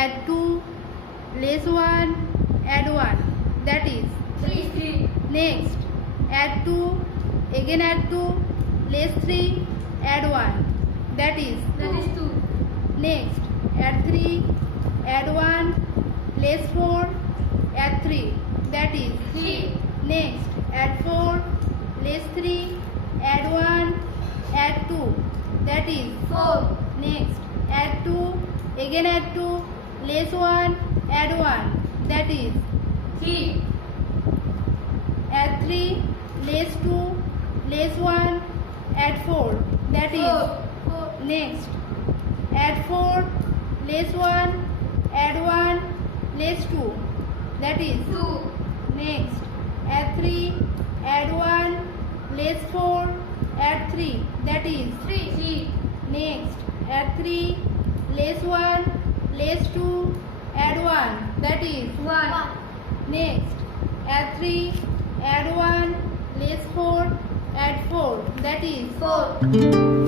add 2, less 1, add 1. That is 3. three. Next, add 2, again add 2, less 3, add 1. That is That is 2. Next, add 3, add 1, less 4, add 3. That is 3. Next, add 4, less 3, add 1, add 2. That is 4. Next, add 2, again add 2, less 1 add 1 that is. 3. add 3 less 2 less 1 add 4 that is. 4. next. Add 4 less 1 add 1 less 2 that is. 2. next. Add 3 add 1 less 4 add 3 that is. 3. 3. next. Add 3 less 1 less 2 add 1 that is 1. next add 3 add 1 less 4 add 4 that is 4.